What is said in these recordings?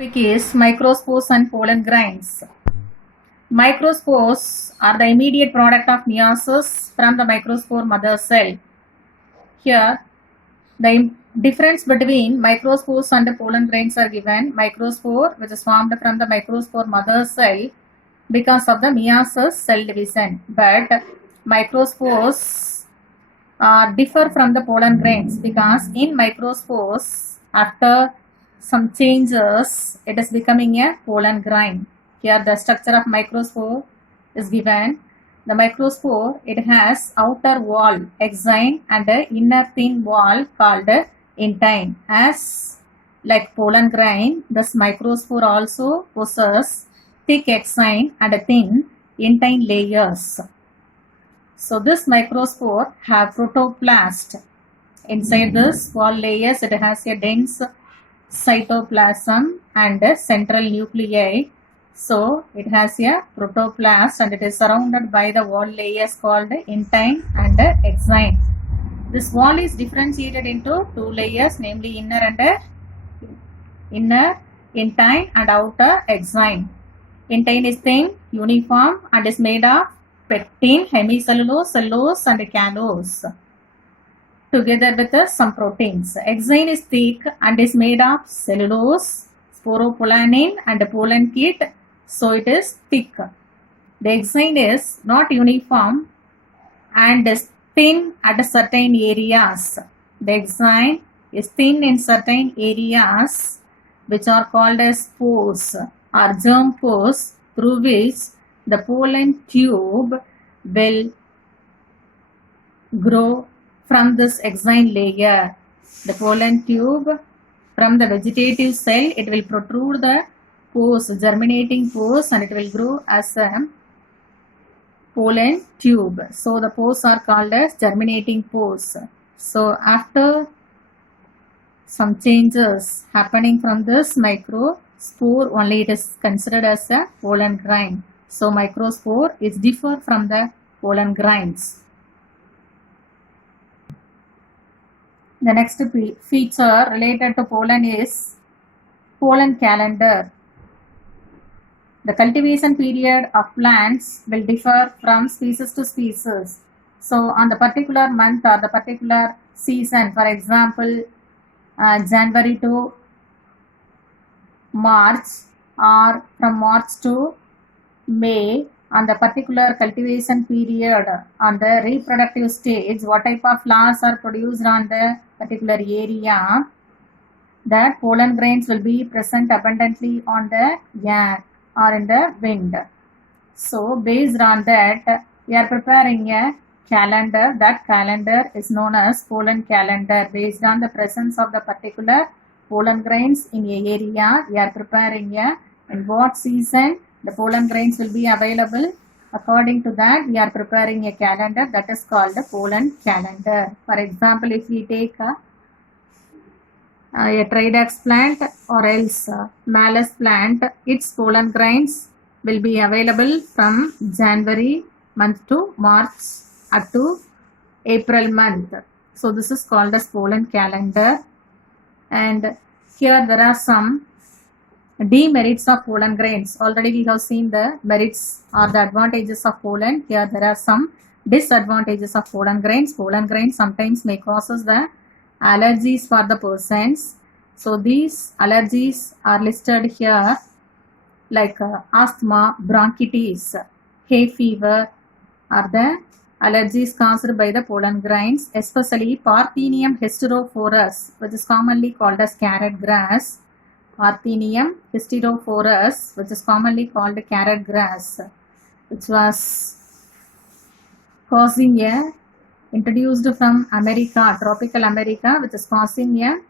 Topic is microspores and pollen grains. Microspores are the immediate product of meiosis from the microspore mother cell. Here, the difference between microspores and the pollen grains are given. Microspore, which is formed from the microspore mother cell because of the meiosis cell division. But microspores differ from the pollen grains because in microspores, after some changes, it is becoming a pollen grain. Here the structure of microspore is given. The microspore, it has outer wall exine and a inner thin wall called intine. As like pollen grain, this microspore also possesses thick exine and thin intine layers. So this microspore have protoplast. Inside this wall layers, it has a dense cytoplasm and a central nuclei. So it has a protoplast and it is surrounded by the wall layers called intine and exine. This wall is differentiated into two layers, namely inner intine and outer exine. Intine is thin, uniform and is made of pectin, hemicellulose, cellulose and callose together with some proteins. Exine is thick and is made of cellulose, sporopollenin and pollen kit. So it is thick. The exine is not uniform and is thin at certain areas. The exine is thin in certain areas which are called as pores or germ pores, through which the pollen tube will grow from this exine layer. The pollen tube from the vegetative cell, it will protrude the pores, germinating pores, and it will grow as a pollen tube. So the pores are called as germinating pores. So after some changes happening from this microspore, only it is considered as a pollen grain. So microspore is different from the pollen grains. The next feature related to pollen is pollen calendar. The cultivation period of plants will differ from species to species. So on the particular month or the particular season, for example, January to March or from March to May, on the particular cultivation period, on the reproductive stage, what type of flowers are produced on the particular area, that pollen grains will be present abundantly on the air or in the wind. So based on that, we are preparing a calendar. That calendar is known as pollen calendar. Based on the presence of the particular pollen grains in a area, we are preparing a in what season the pollen grains will be available. According to that, we are preparing a calendar that is called the pollen calendar. For example, if we take a Tridax plant or else Malus plant, its pollen grains will be available from January month to March up to April month. So this is called as pollen calendar. And here there are some demerits of pollen grains. Already we have seen the merits or the advantages of pollen. Here there are some disadvantages of pollen grains. Pollen grains sometimes may causes the allergies for the persons. So these allergies are listed here like asthma, bronchitis, hay fever are the allergies caused by the pollen grains, especially Parthenium hysterophorus, which is commonly called as carrot grass. Parthenium hysterophorus, which is commonly called carrot grass, which was causing a introduced from America, tropical America, which is causing a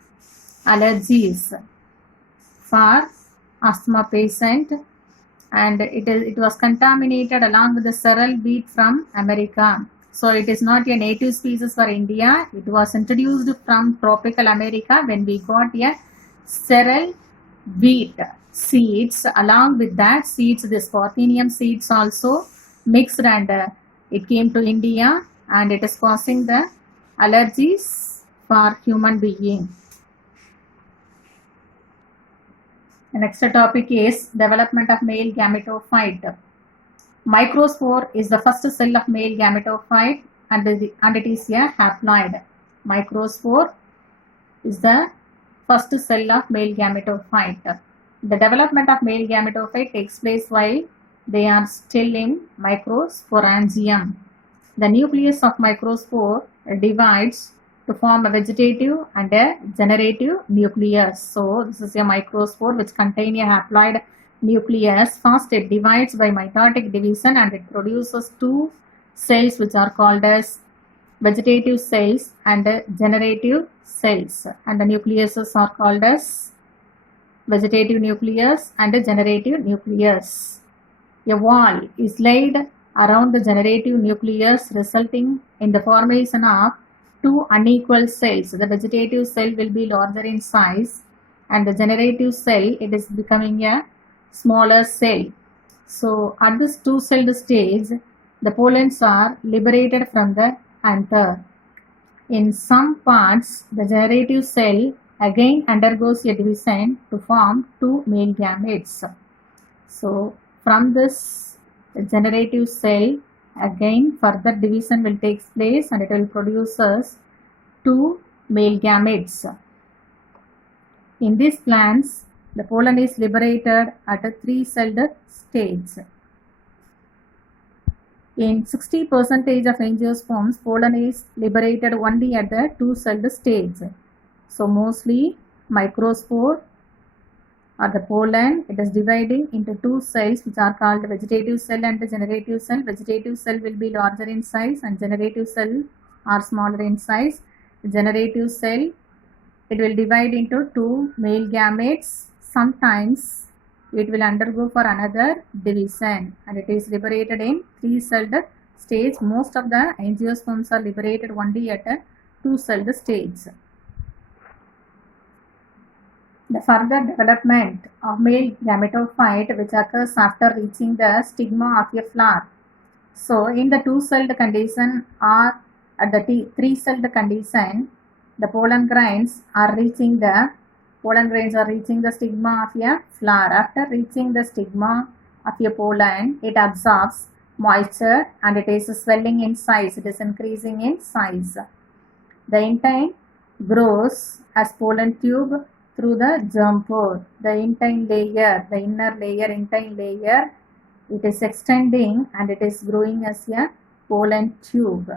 allergies for asthma patient, and it was contaminated along with the sorrel wheat from America. So it is not a native species for India. It was introduced from tropical America when we got a sorrel wheat seeds. Along with that seeds, this Parthenium seeds also mixed and it came to India, and it is causing the allergies for human being. The next topic is development of male gametophyte. Microspore is the first cell of male gametophyte and it is a haploid. Microspore is the first cell of male gametophyte. The development of male gametophyte takes place while they are still in microsporangium. The nucleus of microspore divides to form a vegetative and a generative nucleus. So this is a microspore which contains a haploid nucleus. First it divides by mitotic division and it produces two cells which are called as vegetative cells and generative cells, and the nucleuses are called as vegetative nucleus and generative nucleus. A wall is laid around the generative nucleus resulting in the formation of two unequal cells. The vegetative cell will be larger in size and the generative cell, it is becoming a smaller cell. So at this two-celled stage, the pollens are liberated from the anther. In some parts, the generative cell again undergoes a division to form two male gametes. So from this generative cell, again further division will take place and it will produce two male gametes. In these plants, the pollen is liberated at a three-celled stage. In 60% of angiosperms, pollen is liberated only at the two-celled stage. So mostly microspore or the pollen, it is dividing into two cells which are called vegetative cell and the generative cell. Vegetative cell will be larger in size and generative cell are smaller in size. The generative cell, it will divide into two male gametes. Sometimes it will undergo for another division and it is liberated in three-celled stage. Most of the angiosperms are liberated only at a two-celled stage. The further development of male gametophyte which occurs after reaching the stigma of a flower. So in the two-celled condition or at the three-celled condition, the pollen grains are reaching the stigma of a flower. After reaching the stigma of a pollen, it absorbs moisture and it is swelling in size. It is increasing in size. The intine grows as pollen tube through the germ pore. The intine layer, the inner layer, intine layer, it is extending and it is growing as a pollen tube.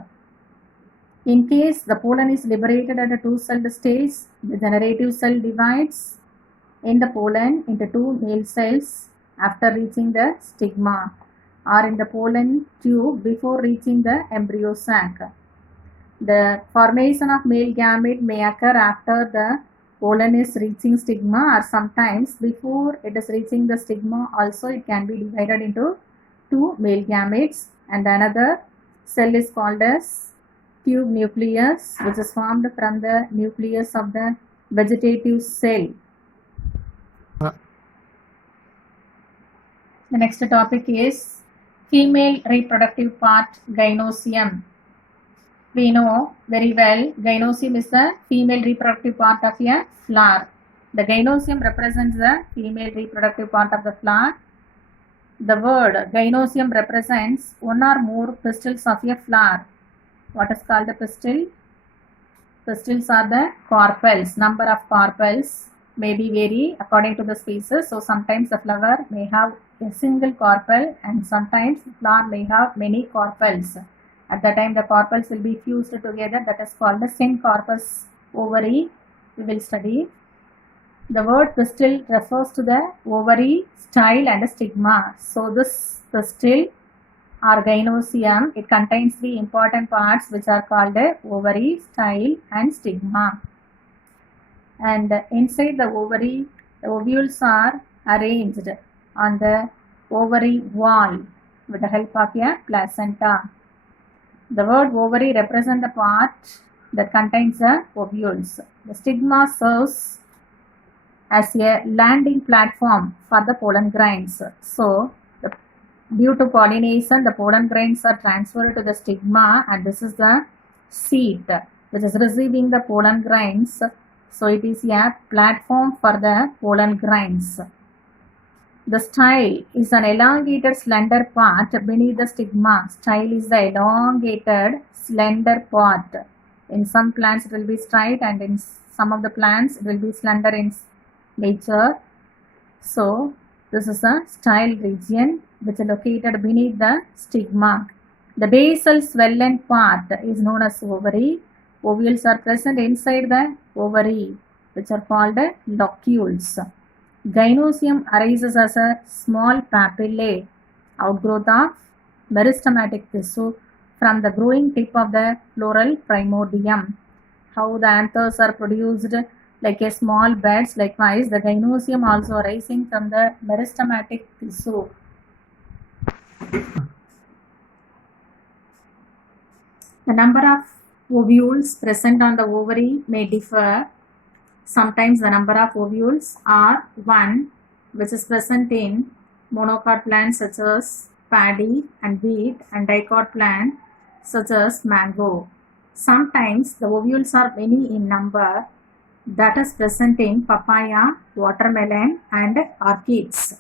In case the pollen is liberated at a two-celled stage, the generative cell divides in the pollen into two male cells after reaching the stigma or in the pollen tube before reaching the embryo sac. The formation of male gamete may occur after the pollen is reaching stigma or sometimes before it is reaching the stigma also it can be divided into two male gametes, and another cell is called as tube nucleus which is formed from the nucleus of the vegetative cell. The next topic is female reproductive part, gynosium. We know very well gynosium is the female reproductive part of a flower. The gynosium represents the female reproductive part of the flower. The word gynosium represents one or more pistils of a flower. What is called a pistil? Pistils are the carpels. Number of carpels may be vary according to the species. So sometimes the flower may have a single carpel and sometimes the flower may have many carpels. At that time the carpels will be fused together. That is called the syncarpous ovary. We will study. The word pistil refers to the ovary, style and stigma. So this pistil or gynosium, it contains three important parts which are called ovary, style and stigma. And inside the ovary, the ovules are arranged on the ovary wall with the help of a placenta. The word ovary represents the part that contains the ovules. The stigma serves as a landing platform for the pollen grains. So due to pollination, the pollen grains are transferred to the stigma and this is the seed which is receiving the pollen grains. So it is a platform for the pollen grains. The style is an elongated slender part beneath the stigma. Style is the elongated slender part. In some plants it will be straight and in some of the plants it will be slender in nature. So this is a style region which is located beneath the stigma. The basal swollen part is known as ovary. Ovules are present inside the ovary which are called locules. Gynosium arises as a small papillae outgrowth of meristematic tissue from the growing tip of the floral primordium. How the anthers are produced like a small buds, likewise the gynosium also arising from the meristematic tissue. The number of ovules present on the ovary may differ. Sometimes the number of ovules are 1, which is present in monocot plants such as paddy and wheat, and dicot plant such as mango. Sometimes the ovules are many in number, that is present in papaya, watermelon and orchids.